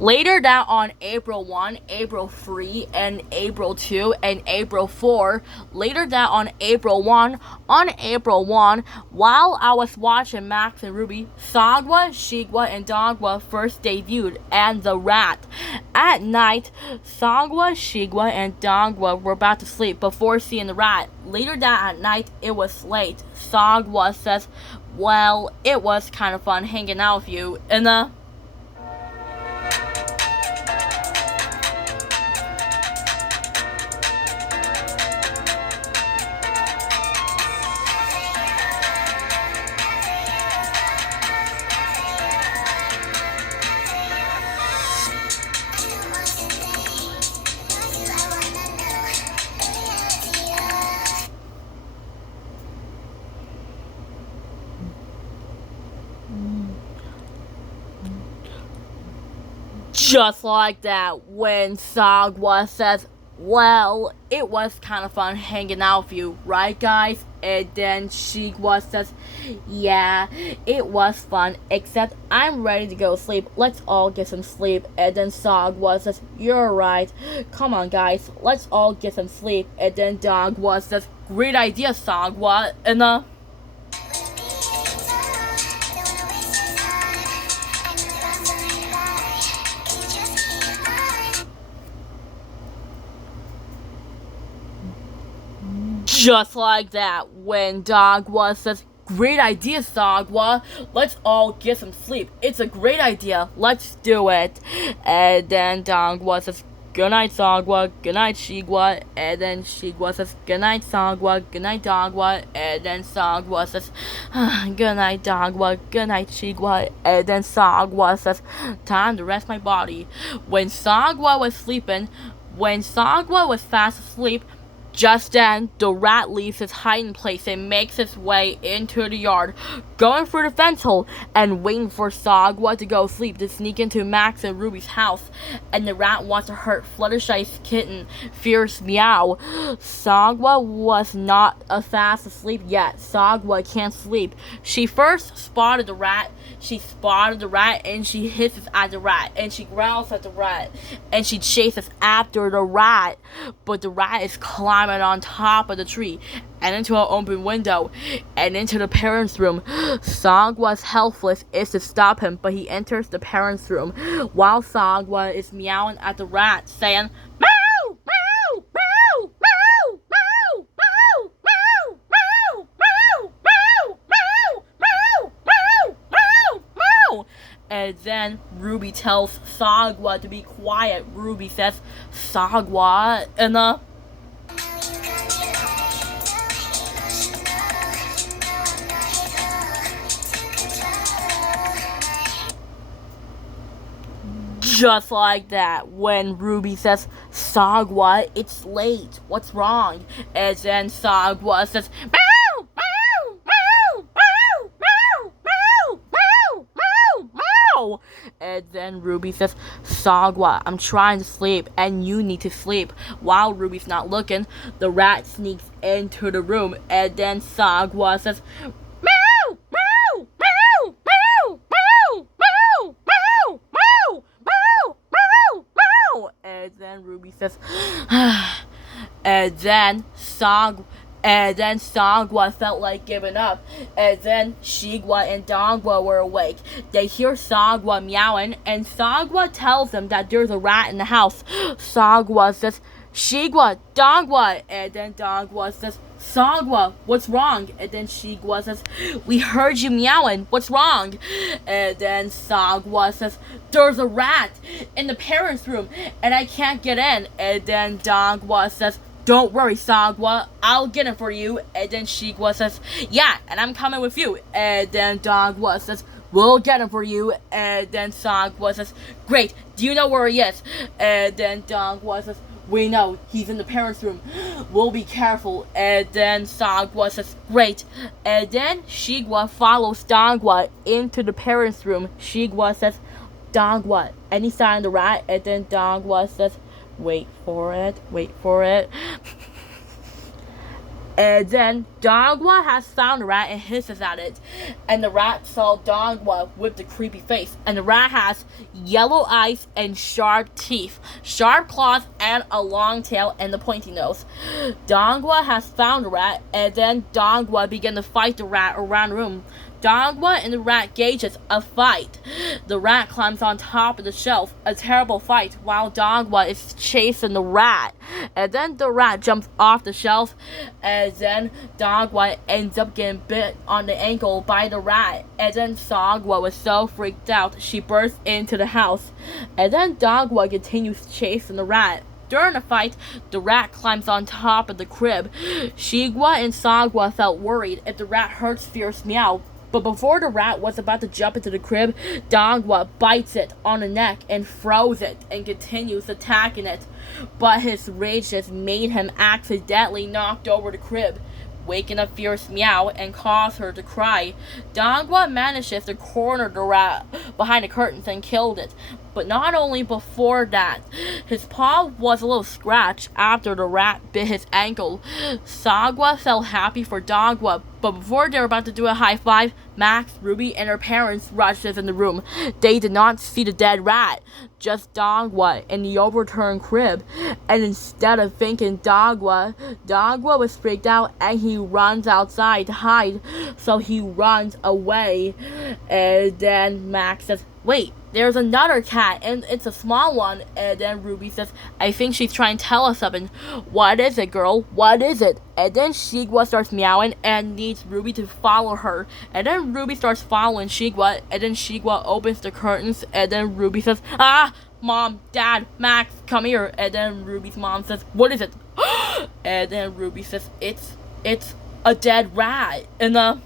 Later that on April 1, April 3, and April 2, and April 4, later that on April 1, while I was watching Max and Ruby, Sagwa, Shigwa, and Dogwa first debuted, and the rat. At night, Sagwa, Shigwa, and Dogwa were about to sleep before seeing the rat. Later that at night, it was late. Sagwa says, well, it was kind of fun hanging out with you, and just like that, when Sagwa says, well, it was kind of fun hanging out with you, right, guys? And then Shigwa says, yeah, it was fun, except I'm ready to go to sleep. Let's all get some sleep. And then Sagwa says, you're right. Come on, guys, let's all get some sleep. And then Dogwa says, great idea, Sagwa. And just like that, when Dogwa says, great idea, Sagwa. Let's all get some sleep. It's a great idea. Let's do it. And then Dogwa says, good night, Sagwa. Good night, Shigwa. And then Shigwa says, good night, Sagwa. Good night, Dogwa. And then Sagwa says, good night, Dogwa. Good night, Shigwa. And then Sagwa says, time to rest my body. When Sagwa was fast asleep, just then, the rat leaves his hiding place and makes his way into the yard, going through the fence hole and waiting for Sagwa to go to sleep to sneak into Max and Ruby's house. And the rat wants to hurt Fluttershy's kitten, Fierce Meow. Sagwa was not fast asleep yet. Sagwa can't sleep. She first spotted the rat. And she hisses at the rat, and she growls at the rat, and she chases after the rat. But the rat is climbing on top of the tree and into an open window and into the parents' room. Sagwa's helpless is to stop him, but he enters the parents' room while Sagwa is meowing at the rat, saying, meow, meow, meow, meow, meow, meow, meow, meow, meow, meow, meow, meow, meow, meow, meow. And then Ruby tells Sagwa to be quiet. Ruby says, Sagwa, and just like that, when Ruby says, Sagwa, it's late. What's wrong? And then Sagwa says, meow, meow, meow, meow, meow, meow, meow, meow, meow. And then Ruby says, Sagwa, I'm trying to sleep, and you need to sleep. While Ruby's not looking, the rat sneaks into the room, and then Sagwa says, meow, meow, meow, meow, meow, meow, meow, meow, meow, meow, meow. And then Ruby says, and then Sagwa felt like giving up. And then Shigwa and Dogwa were awake. They hear Sagwa meowing, and Sagwa tells them that there's a rat in the house. Sagwa says, Shigwa, Dogwa. And then Dogwa says, Sagwa, what's wrong? And then Shigwa says, we heard you meowing. What's wrong? And then Sagwa says, there's a rat in the parents' room, and I can't get in. And then Dogwa says, don't worry, Sagwa, I'll get it for you. And then Shigwa says, yeah, and I'm coming with you. And then Dogwa says, we'll get him for you. And then Sagwa says, great, do you know where he is? And then Dogwa says, we know, he's in the parents' room. We'll be careful. And then Sagwa says, great. And then Shigwa follows Dogwa into the parents' room. Shigwa says, Dogwa, any sign of the rat? And then Dogwa says, wait for it. And then Dongwa has found a rat and hisses at it. And the rat saw Dongwa with the creepy face. And the rat has yellow eyes and sharp teeth, sharp claws, and a long tail and the pointy nose. Dongwa has found a rat, and then Dongwa began to fight the rat around the room. Dongwa and the rat gauges a fight. The rat climbs on top of the shelf, a terrible fight, while Dongwa is chasing the rat. And then the rat jumps off the shelf, and then Dongwa ends up getting bit on the ankle by the rat. And then Sogwa was so freaked out, she bursts into the house. And then Dongwa continues chasing the rat. During the fight, the rat climbs on top of the crib. Shigwa and Sogwa felt worried if the rat heard Fierce meow. But before the rat was about to jump into the crib, Dongwa bites it on the neck and throws it and continues attacking it. But his rage just made him accidentally knocked over the crib, waking up Fierce meow and cause her to cry. Dongwa manages to corner the rat behind the curtains and killed it. But not only before that, his paw was a little scratched after the rat bit his ankle. Sogwa felt happy for Dongwa, but before they were about to do a high five, Max, Ruby, and her parents rushes in the room. They did not see the dead rat, just Dongwa in the overturned crib. And instead of thanking Dongwa was freaked out and he runs outside to hide. So he runs away, and then Max says, "Wait, there's another cat, and it's a small one." And then Ruby says, "I think she's trying to tell us something." "What is it, girl? What is it?" And then Shigwa starts meowing and needs Ruby to follow her. And then Ruby starts following Shigwa, and then Shigwa opens the curtains, and then Ruby says, "Ah! Mom, Dad, Max, come here." And then Ruby's mom says, "What is it?" And then Ruby says, It's a dead rat in the